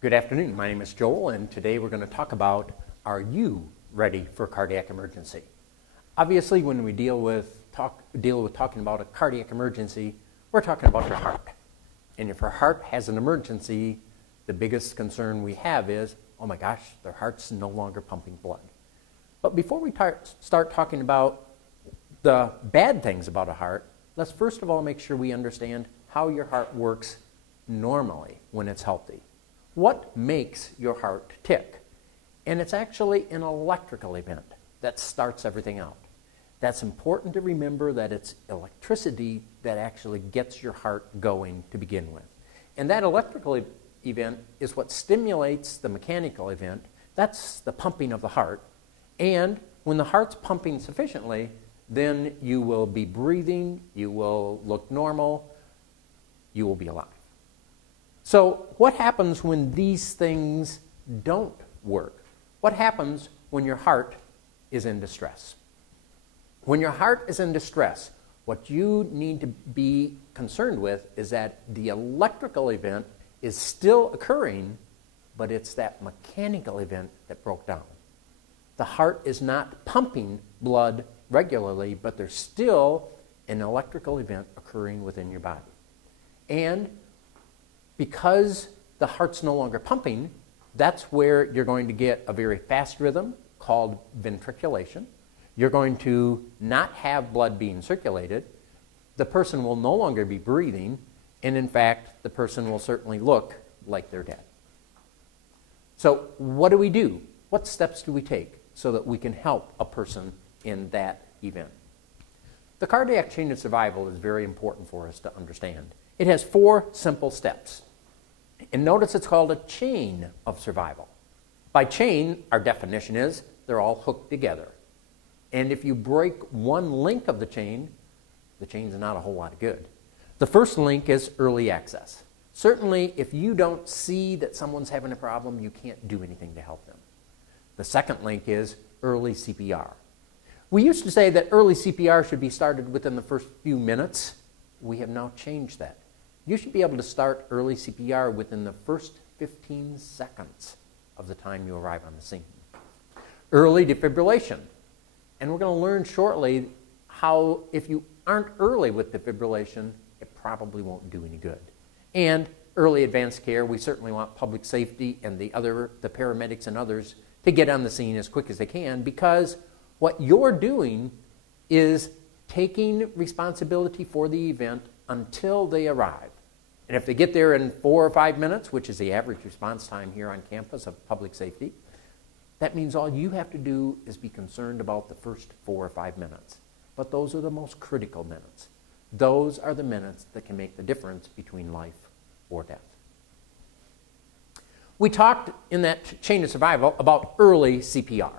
Good afternoon. My name is Joel, and today we're going to talk about, are you ready for a cardiac emergency? Obviously, when we deal with talking about a cardiac emergency, we're talking about your heart. And if your heart has an emergency, the biggest concern we have is, oh my gosh, their heart's no longer pumping blood. But before we start talking about the bad things about a heart, let's first of all make sure we understand how your heart works normally when it's healthy. What makes your heart tick? And it's actually an electrical event that starts everything out. That's important to remember, that it's electricity that actually gets your heart going to begin with. And that electrical event is what stimulates the mechanical event. That's the pumping of the heart. And when the heart's pumping sufficiently, then you will be breathing, you will look normal, you will be alive. So what happens when these things don't work? What happens when your heart is in distress? When your heart is in distress, what you need to be concerned with is that the electrical event is still occurring, but it's that mechanical event that broke down. The heart is not pumping blood regularly, but there's still an electrical event occurring within your body. And because the heart's no longer pumping, that's where you're going to get a very fast rhythm called ventriculation. You're going to not have blood being circulated. The person will no longer be breathing, and in fact, the person will certainly look like they're dead. So what do we do? What steps do we take so that we can help a person in that event? The cardiac chain of survival is very important for us to understand. It has 4 simple steps. And notice it's called a chain of survival. By chain, our definition is they're all hooked together. And if you break one link of the chain's not a whole lot of good. The first link is early access. Certainly, if you don't see that someone's having a problem, you can't do anything to help them. The second link is early CPR. We used to say that early CPR should be started within the first few minutes. We have now changed that. You should be able to start early CPR within the first 15 seconds of the time you arrive on the scene. Early defibrillation. And we're going to learn shortly how, if you aren't early with defibrillation, it probably won't do any good. And early advanced care, we certainly want public safety and the paramedics and others to get on the scene as quick as they can, because what you're doing is taking responsibility for the event until they arrive. And if they get there in 4 or 5 minutes, which is the average response time here on campus of public safety, that means all you have to do is be concerned about the first 4 or 5 minutes. But those are the most critical minutes. Those are the minutes that can make the difference between life or death. We talked in that chain of survival about early CPR.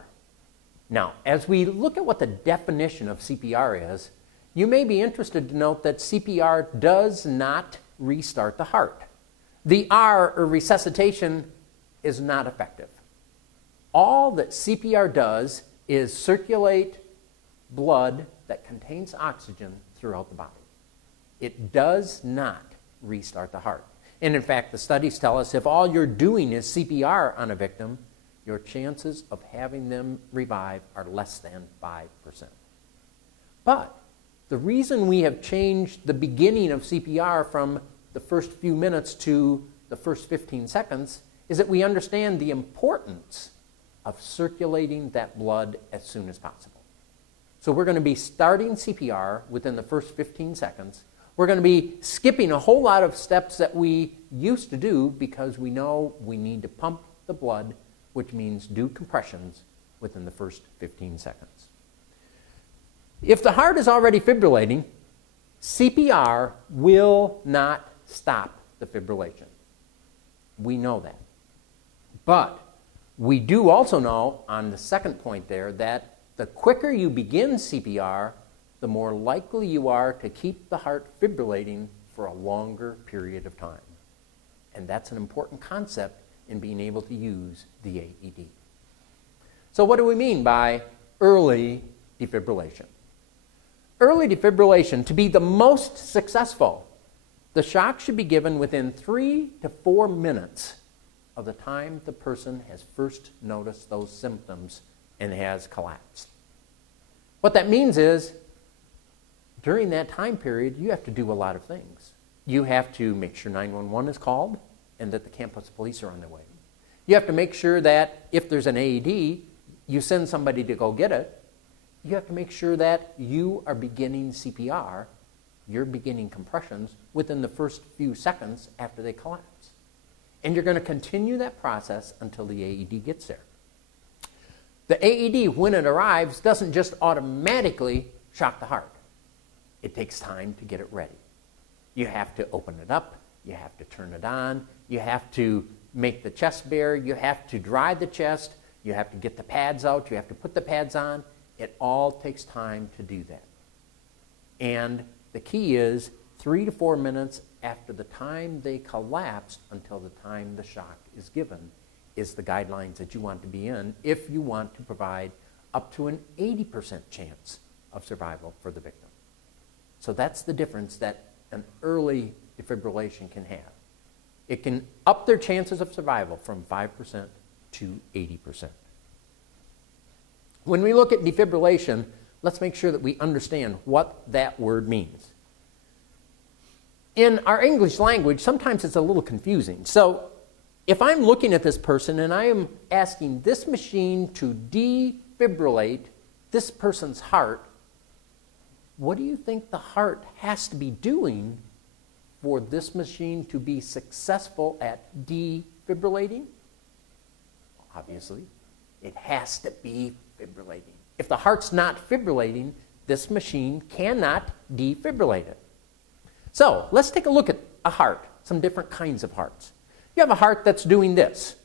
Now, as we look at what the definition of CPR is, you may be interested to note that CPR does not restart the heart. The R, or resuscitation, is not effective. All that CPR does is circulate blood that contains oxygen throughout the body. It does not restart the heart. And in fact, the studies tell us if all you're doing is CPR on a victim, your chances of having them revive are less than 5%. But the reason we have changed the beginning of CPR from the first few minutes to the first 15 seconds is that we understand the importance of circulating that blood as soon as possible. So we're going to be starting CPR within the first 15 seconds. We're going to be skipping a whole lot of steps that we used to do because we know we need to pump the blood, which means do compressions within the first 15 seconds. If the heart is already fibrillating, CPR will not stop the fibrillation. We know that. But we do also know, on the second point there, that the quicker you begin CPR, the more likely you are to keep the heart fibrillating for a longer period of time. And that's an important concept in being able to use the AED. So what do we mean by early defibrillation? Early defibrillation, to be the most successful, the shock should be given within 3 to 4 minutes of the time the person has first noticed those symptoms and has collapsed. What that means is, during that time period, you have to do a lot of things. You have to make sure 911 is called and that the campus police are on their way. You have to make sure that if there's an AED, you send somebody to go get it. You have to make sure that you are beginning CPR, you're beginning compressions within the first few seconds after they collapse. And you're going to continue that process until the AED gets there. The AED, when it arrives, doesn't just automatically shock the heart. It takes time to get it ready. You have to open it up. You have to turn it on. You have to make the chest bare. You have to dry the chest. You have to get the pads out. You have to put the pads on. It all takes time to do that. And the key is 3 to 4 minutes after the time they collapse until the time the shock is given is the guidelines that you want to be in if you want to provide up to an 80% chance of survival for the victim. So that's the difference that an early defibrillation can have. It can up their chances of survival from 5% to 80%. When we look at defibrillation, let's make sure that we understand what that word means. In our English language, sometimes it's a little confusing. So if I'm looking at this person and I am asking this machine to defibrillate this person's heart, what do you think the heart has to be doing for this machine to be successful at defibrillating? Obviously, it has to be fibrillating. If the heart's not fibrillating, this machine cannot defibrillate it. So let's take a look at a heart, some different kinds of hearts. You have a heart that's doing this.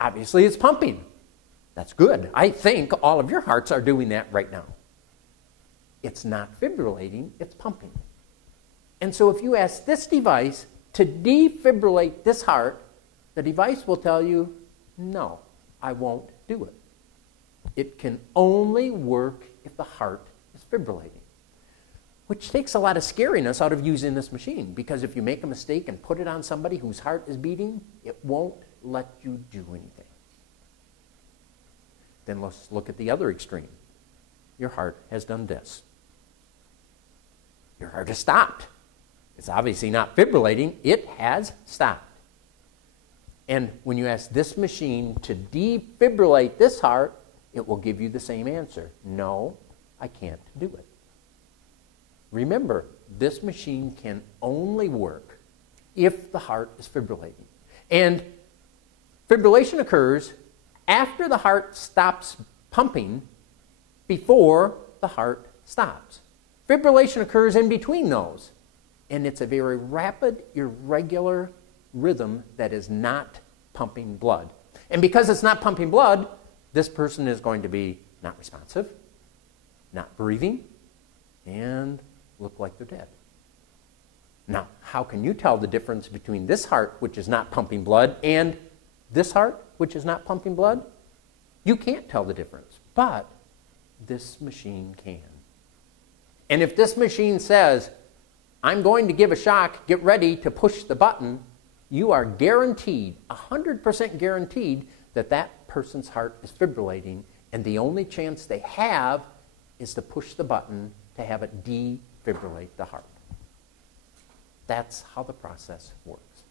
Obviously, it's pumping. That's good. I think all of your hearts are doing that right now. It's not fibrillating, it's pumping. And so if you ask this device to defibrillate this heart, the device will tell you, no, I won't do it. It can only work if the heart is fibrillating, which takes a lot of scariness out of using this machine, because if you make a mistake and put it on somebody whose heart is beating, it won't let you do anything. Then let's look at the other extreme. Your heart has done this. Your heart has stopped. It's obviously not fibrillating. It has stopped. And when you ask this machine to defibrillate this heart, it will give you the same answer. No, I can't do it. Remember, this machine can only work if the heart is fibrillating. And fibrillation occurs after the heart stops pumping, before the heart stops. Fibrillation occurs in between those. And it's a very rapid, irregular rhythm that is not pumping blood. And because it's not pumping blood, this person is going to be not responsive, not breathing, and look like they're dead. Now, how can you tell the difference between this heart, which is not pumping blood, and this heart, which is not pumping blood? You can't tell the difference, but this machine can. And if this machine says, I'm going to give a shock, get ready to push the button, you are guaranteed, 100% guaranteed, that that person's heart is fibrillating, and the only chance they have is to push the button to have it defibrillate the heart. That's how the process works.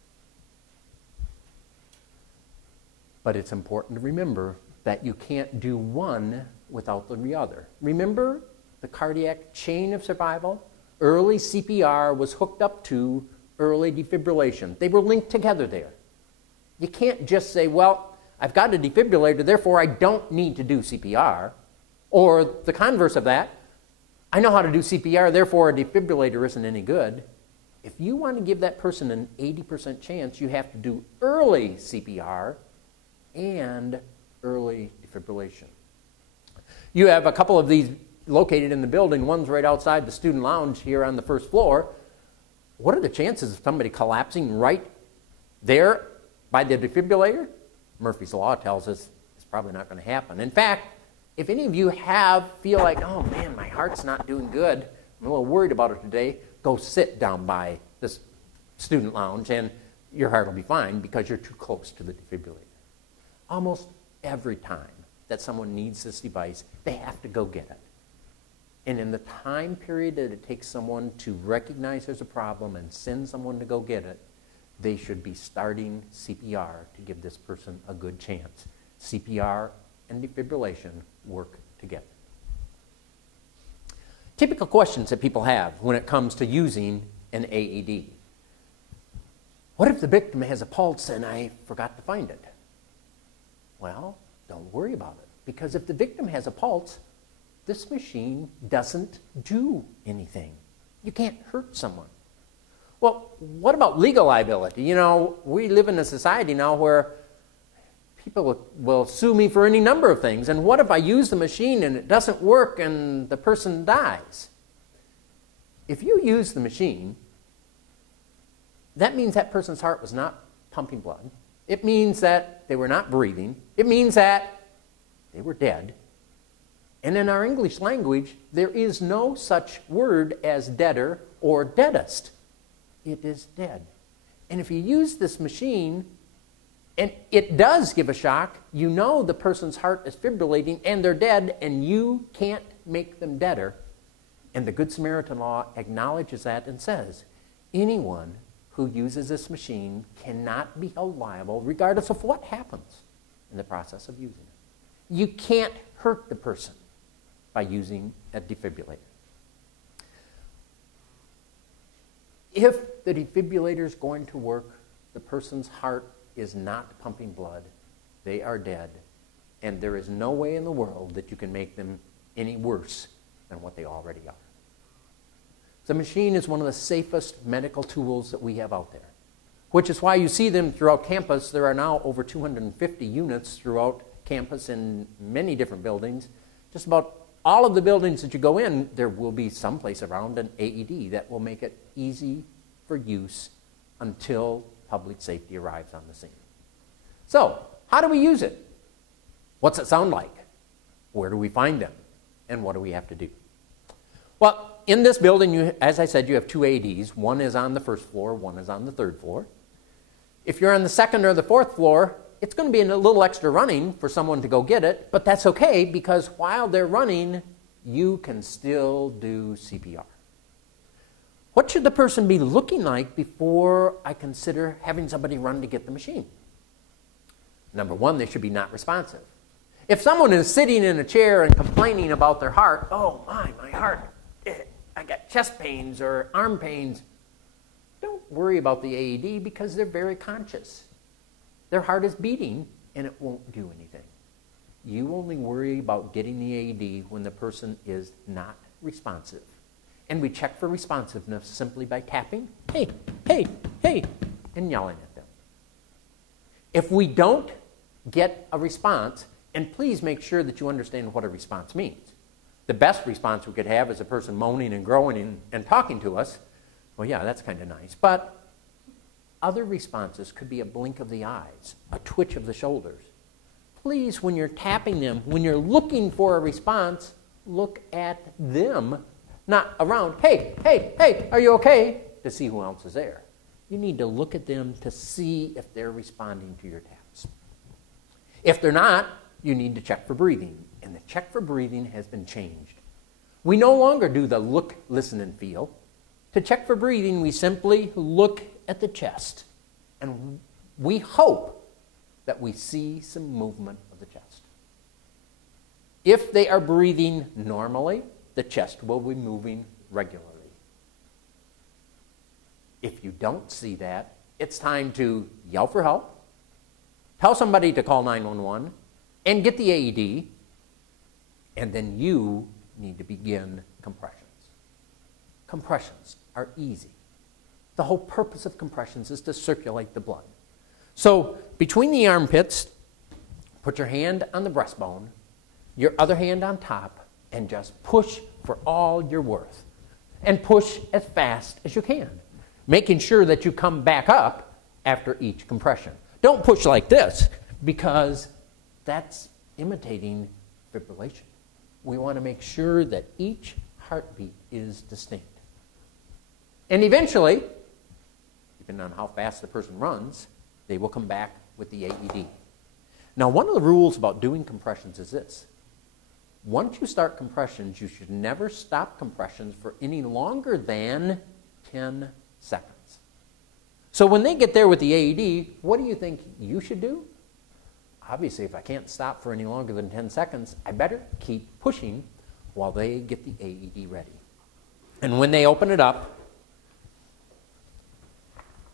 But it's important to remember that you can't do one without the other. Remember the cardiac chain of survival? Early CPR was hooked up to early defibrillation. They were linked together there. You can't just say, well, I've got a defibrillator, therefore I don't need to do CPR. Or the converse of that, I know how to do CPR, therefore a defibrillator isn't any good. If you want to give that person an 80% chance, you have to do early CPR and early defibrillation. You have a couple of these located in the building. One's right outside the student lounge here on the first floor. What are the chances of somebody collapsing right there by the defibrillator? Murphy's Law tells us it's probably not going to happen. In fact, if any of you feel like, oh man, my heart's not doing good, I'm a little worried about it today, go sit down by this student lounge and your heart will be fine because you're too close to the defibrillator. Almost every time that someone needs this device, they have to go get it. And in the time period that it takes someone to recognize there's a problem and send someone to go get it, they should be starting CPR to give this person a good chance. CPR and defibrillation work together. Typical questions that people have when it comes to using an AED. What if the victim has a pulse and I forgot to find it? Well, don't worry about it, because if the victim has a pulse, this machine doesn't do anything. You can't hurt someone. Well, what about legal liability? You know, we live in a society now where people will sue me for any number of things. And what if I use the machine and it doesn't work and the person dies? If you use the machine, that means that person's heart was not pumping blood. It means that they were not breathing. It means that they were dead. And in our English language, there is no such word as deader or deadest. It is dead. And if you use this machine and it does give a shock, you know the person's heart is fibrillating and they're dead, and you can't make them deader. And the Good Samaritan law acknowledges that and says, anyone who uses this machine cannot be held liable regardless of what happens in the process of using it. You can't hurt the person by using a defibrillator. If the defibrillator is going to work, the person's heart is not pumping blood, they are dead, and there is no way in the world that you can make them any worse than what they already are. The machine is one of the safest medical tools that we have out there, which is why you see them throughout campus. There are now over 250 units throughout campus in many different buildings. Just about all of the buildings that you go in, there will be someplace around an AED that will make it easy for use until public safety arrives on the scene. So, how do we use it? What's it sound like? Where do we find them? And what do we have to do? Well, in this building, as I said, you have two AEDs. One is on the first floor, one is on the third floor. If you're on the second or the fourth floor, it's going to be a little extra running for someone to go get it, but that's okay, because while they're running, you can still do CPR. What should the person be looking like before I consider having somebody run to get the machine? Number one, they should be not responsive. If someone is sitting in a chair and complaining about their heart, oh my heart, I got chest pains or arm pains, don't worry about the AED because they're very conscious. Their heart is beating and it won't do anything. You only worry about getting the AED when the person is not responsive. And we check for responsiveness simply by tapping, hey, hey, hey, and yelling at them. If we don't get a response, and please make sure that you understand what a response means. The best response we could have is a person moaning and groaning and talking to us. Well, yeah, that's kind of nice. But other responses could be a blink of the eyes, a twitch of the shoulders. Please, when you're tapping them, when you're looking for a response, look at them, not around, hey, hey, hey, are you okay, to see who else is there. You need to look at them to see if they're responding to your taps. If they're not, you need to check for breathing, and the check for breathing has been changed. We no longer do the look, listen, and feel. To check for breathing, we simply look at the chest, and we hope that we see some movement of the chest. If they are breathing normally, the chest will be moving regularly. If you don't see that, it's time to yell for help, tell somebody to call 911, and get the AED, and then you need to begin compressions. Compressions are easy. The whole purpose of compressions is to circulate the blood. So between the armpits, put your hand on the breastbone, your other hand on top, and just push for all you're worth. And push as fast as you can, making sure that you come back up after each compression. Don't push like this, because that's imitating fibrillation. We want to make sure that each heartbeat is distinct. And eventually depending on how fast the person runs, they will come back with the AED. Now, one of the rules about doing compressions is this. Once you start compressions, you should never stop compressions for any longer than 10 seconds. So when they get there with the AED, what do you think you should do? Obviously, if I can't stop for any longer than 10 seconds, I better keep pushing while they get the AED ready. And when they open it up,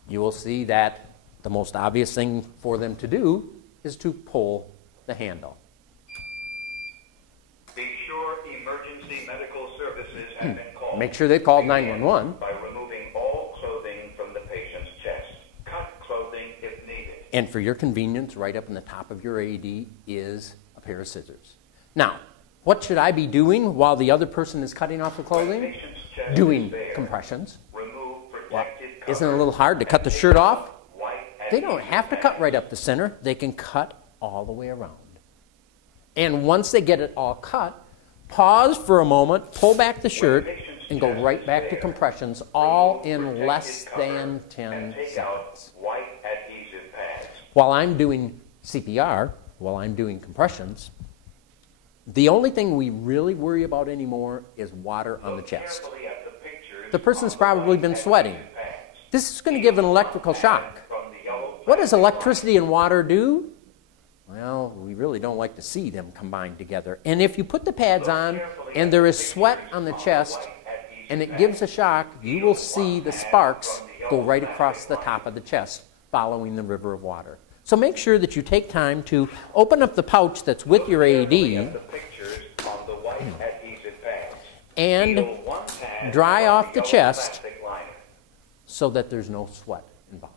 you will see that the most obvious thing for them to do is to pull the handle. Be sure emergency medical services have been called. Make sure they called 911. By removing all clothing from the patient's chest. Cut clothing if needed. And for your convenience, right up in the top of your AED is a pair of scissors. Now, what should I be doing while the other person is cutting off the clothing? Doing compressions. Well, isn't it a little hard to cut the shirt off? They don't have to cut right up the center. They can cut all the way around. And once they get it all cut, pause for a moment, pull back the shirt, and go right back to compressions, all in less than 10 seconds. While I'm doing CPR, while I'm doing compressions, the only thing we really worry about anymore is water on the chest. The person's probably been sweating. This is going to give an electrical shock. What does electricity and water do? Well, we really don't like to see them combined together. And if you put the pads on and there is sweat on the chest and it gives a shock, you will see the sparks go right across the top of the chest following the river of water. So make sure that you take time to open up the pouch that's with your AED and dry off the chest so that there's no sweat involved.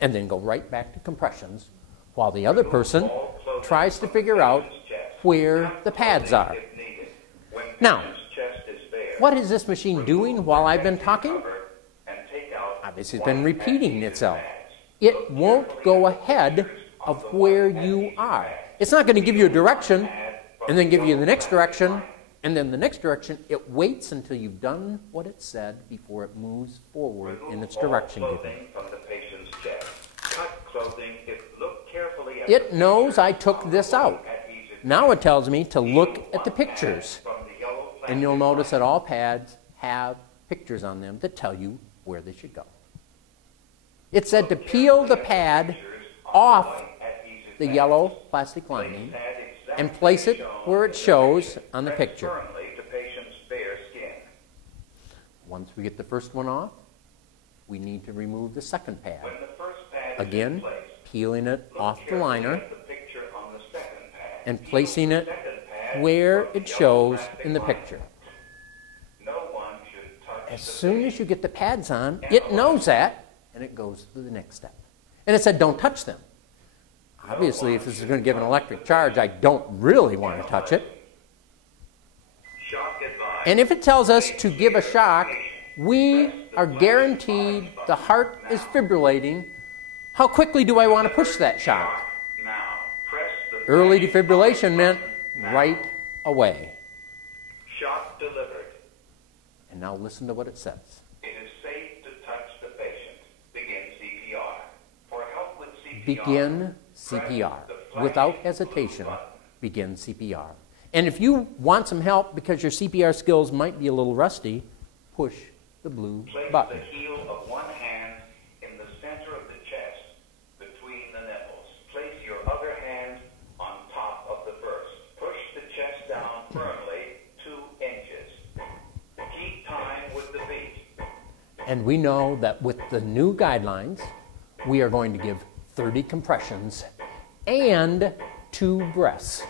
And then go right back to compressions while the other person tries to figure out where the pads are. Now, what is this machine doing while I've been talking? Obviously, it's been repeating itself. It won't go ahead of where you are. It's not going to give you a direction and then give you the next direction and then the next direction. It waits until you've done what it said before it moves forward in its direction giving. It knows I took this out. Now it tells me to look at the pictures. And you'll notice that all pads have pictures on them that tell you where they should go. It said to peel the pad off the yellow plastic lining and place it where it shows on the picture. Once we get the first one off, we need to remove the second pad. Again, peeling it off the liner and placing it where it shows in the picture. As soon as you get the pads on, it knows that, and it goes to the next step. And it said, don't touch them. Obviously, if this is going to give an electric charge, I don't really want to touch it. And if it tells us to give a shock, we are guaranteed the heart is fibrillating. How quickly do I want to push that shock? Early defibrillation meant right away. Shock delivered. And now listen to what it says. It is safe to touch the patient. Begin CPR. For help with CPR, Begin CPR. Without hesitation, begin CPR. And if you want some help because your CPR skills might be a little rusty, push the blue button. Place the heel of one hand in the center of the chest between the nipples. Place your other hand on top of the first. Push the chest down firmly 2 inches. Keep time with the beat. And we know that with the new guidelines, we are going to give 30 compressions and 2 breaths.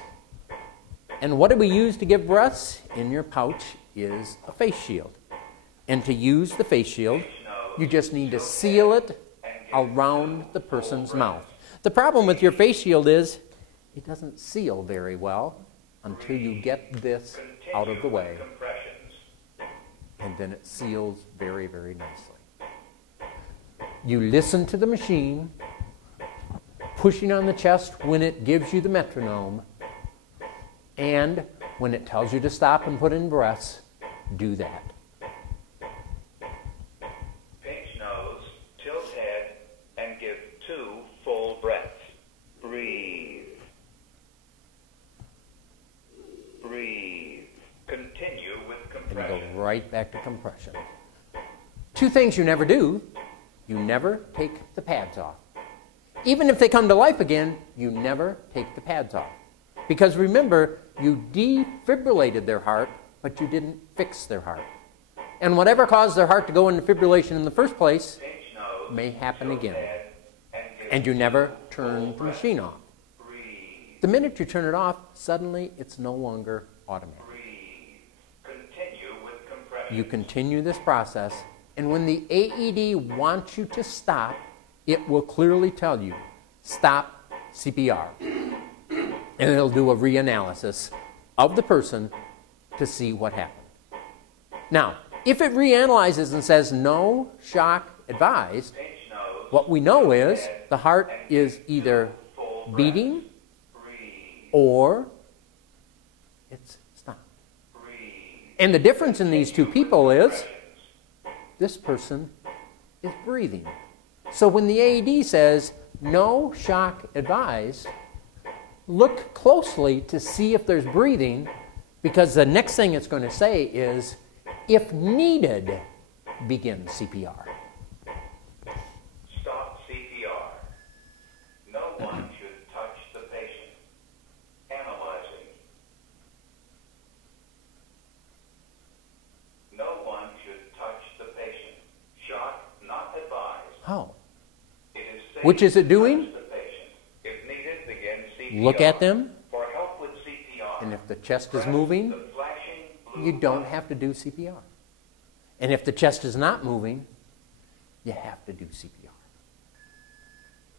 And what do we use to give breaths? In your pouch is a face shield. And to use the face shield, you just need to seal it around the person's mouth. The problem with your face shield is it doesn't seal very well until you get this out of the way. And then it seals very, very nicely. You listen to the machine, pushing on the chest when it gives you the metronome, and when it tells you to stop and put in breaths, do that. Pinch nose, tilt head, right back to compression. Two things you never do. You never take the pads off. Even if they come to life again, you never take the pads off. Because remember, you defibrillated their heart, but you didn't fix their heart. And whatever caused their heart to go into fibrillation in the first place may happen again. And you never turn the machine off. The minute you turn it off, suddenly it's no longer automatic. You continue this process, and when the AED wants you to stop, it will clearly tell you, stop CPR. And it'll do a reanalysis of the person to see what happened. Now, if it reanalyzes and says no shock advised, what we know is the heart is either beating or it's stopped. And the difference in these two people is this person is breathing. So when the AED says no shock advised, look closely to see if there's breathing, because the next thing it's going to say is, if needed, begin CPR. Stop CPR. No one should touch the patient. Analyzing. No one should touch the patient. Shock not advised. Oh. It is safe Which is it to doing? touch the patient. If needed, begin CPR. Look at them, For help with CPR. and if the chest is press moving, the flashing blue you don't button. have to do CPR. And if the chest is not moving, you have to do CPR.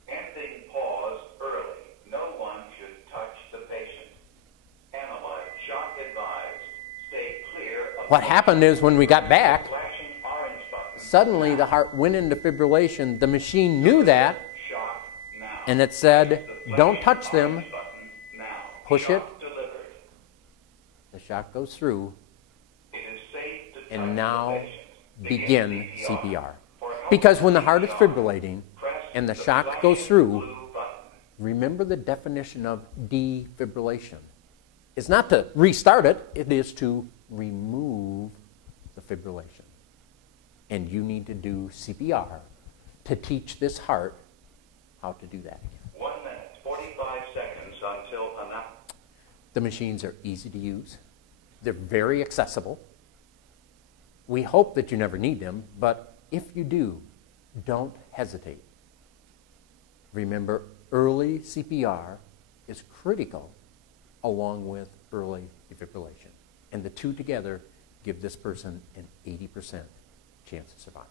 Ending pause early. No one should touch the patient. Analyze. Shock advised. Stay clear of What happened is when we got back, flashing orange button. suddenly the heart went into fibrillation. The machine knew that, Shock now. and it said, The don't flashing touch them. orange button now. Push it. Shock delivered. The shock goes through, It is safe to touch and now the patient. begin CPR. Because when the heart is fibrillating and the shock goes through, remember the definition of defibrillation. It's not to restart it, it is to remove the fibrillation. And you need to do CPR to teach this heart how to do that again. 1 minute, 45 seconds until enough. The machines are easy to use. They're very accessible. We hope that you never need them, but if you do, don't hesitate. Remember, early CPR is critical along with early defibrillation. And the two together give this person an 80% chance of survival.